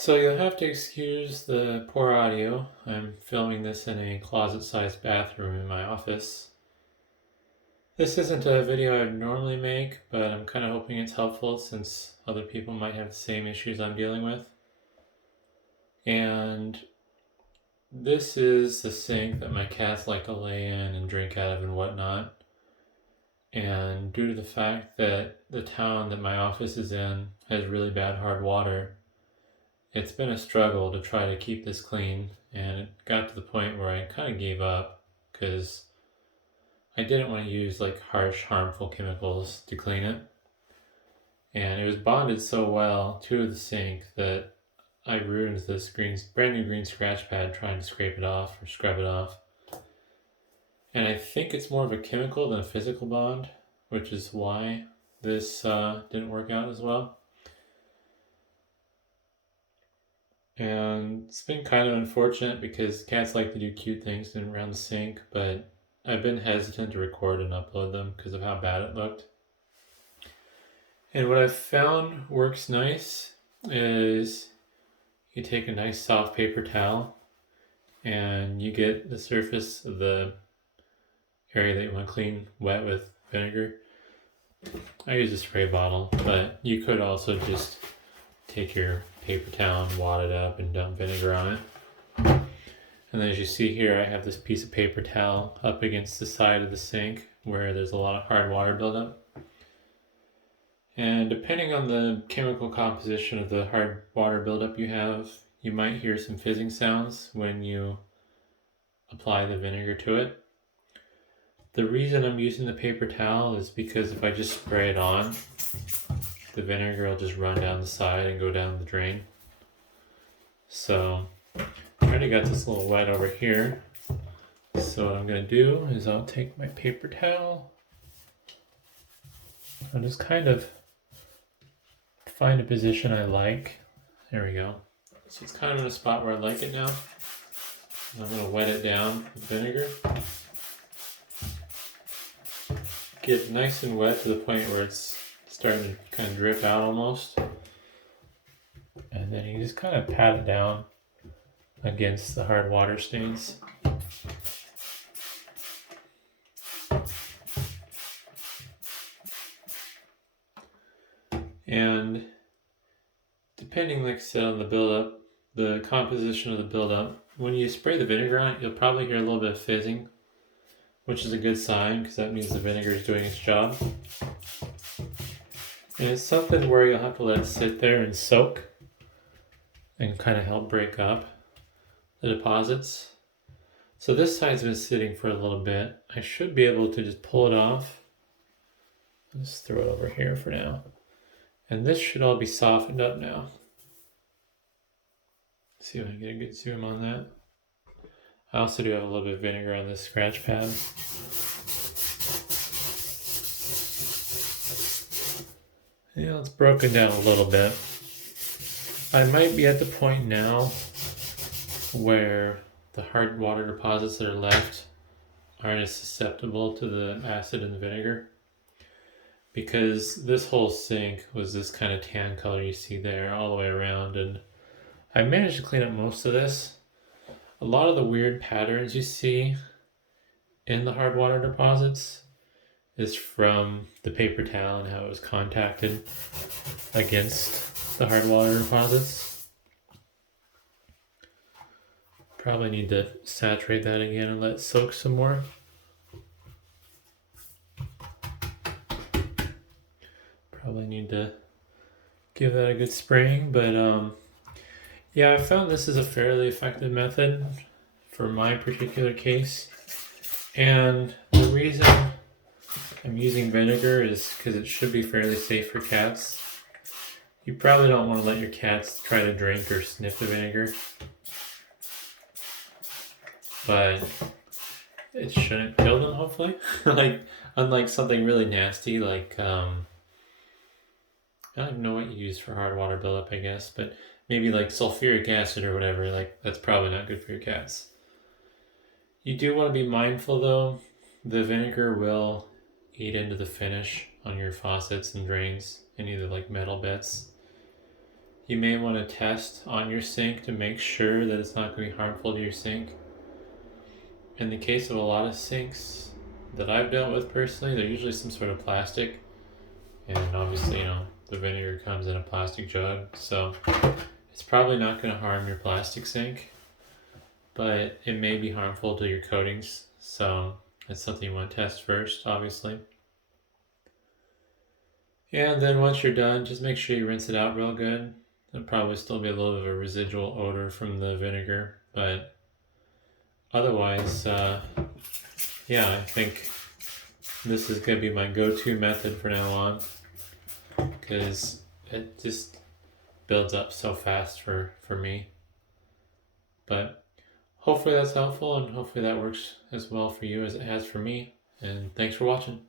So you'll have to excuse the poor audio. I'm filming this in a closet-sized bathroom in my office. This isn't a video I'd normally make, but I'm kind of hoping it's helpful since other people might have the same issues I'm dealing with. And this is the sink that my cats like to lay in and drink out of and whatnot. And due to the fact that the town that my office is in has really bad hard water, it's been a struggle to try to keep this clean, and it got to the point where I kind of gave up because I didn't want to use like harsh, harmful chemicals to clean it. And it was bonded so well to the sink that I ruined this brand new green scratch pad trying to scrape it off or scrub it off. And I think it's more of a chemical than a physical bond, which is why this didn't work out as well. And it's been kind of unfortunate because cats like to do cute things around the sink, but I've been hesitant to record and upload them because of how bad it looked. And what I've found works nice is you take a nice soft paper towel and you get the surface of the area that you want to clean wet with vinegar. I use a spray bottle, but you could also just take your paper towel and wad it up and dump vinegar on it. And then as you see here, I have this piece of paper towel up against the side of the sink where there's a lot of hard water buildup. And depending on the chemical composition of the hard water buildup you have, you might hear some fizzing sounds when you apply the vinegar to it. The reason I'm using the paper towel is because if I just spray it on, the vinegar will just run down the side and go down the drain. So I already got this little wet over here. So what I'm going to do is I'll take my paper towel. I'll just kind of find a position I like. There we go. So it's kind of in a spot where I like it now. I'm going to wet it down with vinegar. Get it nice and wet to the point where it's starting to kind of drip out almost. And then you just kind of pat it down against the hard water stains. And depending, like I said, on the buildup, the composition of the buildup, when you spray the vinegar on it, you'll probably hear a little bit of fizzing, which is a good sign because that means the vinegar is doing its job. And it's something where you'll have to let it sit there and soak and kind of help break up the deposits. So this side's been sitting for a little bit. I should be able to just pull it off. Let's throw it over here for now. And this should all be softened up now. See if I can get a good zoom on that. I also do have a little bit of vinegar on this scratch pad. Yeah, it's broken down a little bit. I might be at the point now where the hard water deposits that are left aren't as susceptible to the acid in the vinegar, because this whole sink was this kind of tan color you see there all the way around, and I managed to clean up most of this. A lot of the weird patterns you see in the hard water deposits is from the paper towel and how it was contacted against the hard water deposits. Probably need to saturate that again and let it soak some more. Probably need to give that a good spraying, but yeah, I found this is a fairly effective method for my particular case. And the reason I'm using vinegar is because it should be fairly safe for cats. You probably don't want to let your cats try to drink or sniff the vinegar, but it shouldn't kill them, hopefully. Like, unlike something really nasty like I don't even know what you use for hard water buildup, I guess, but maybe like sulfuric acid or whatever, like that's probably not good for your cats. You do want to be mindful though, the vinegar will eat into the finish on your faucets and drains, any of the like metal bits. you may want to test on your sink to make sure that it's not going to be harmful to your sink. In the case of a lot of sinks that I've dealt with personally, they're usually some sort of plastic, and obviously, the vinegar comes in a plastic jug, so it's probably not going to harm your plastic sink, but it may be harmful to your coatings, so it's something you want to test first, obviously. And then once you're done, just make sure you rinse it out real good. There'll probably still be a little bit of a residual odor from the vinegar, but otherwise, yeah, I think this is going to be my go-to method from now on, because it just builds up so fast for me. But hopefully that's helpful, and hopefully that works as well for you as it has for me. And thanks for watching.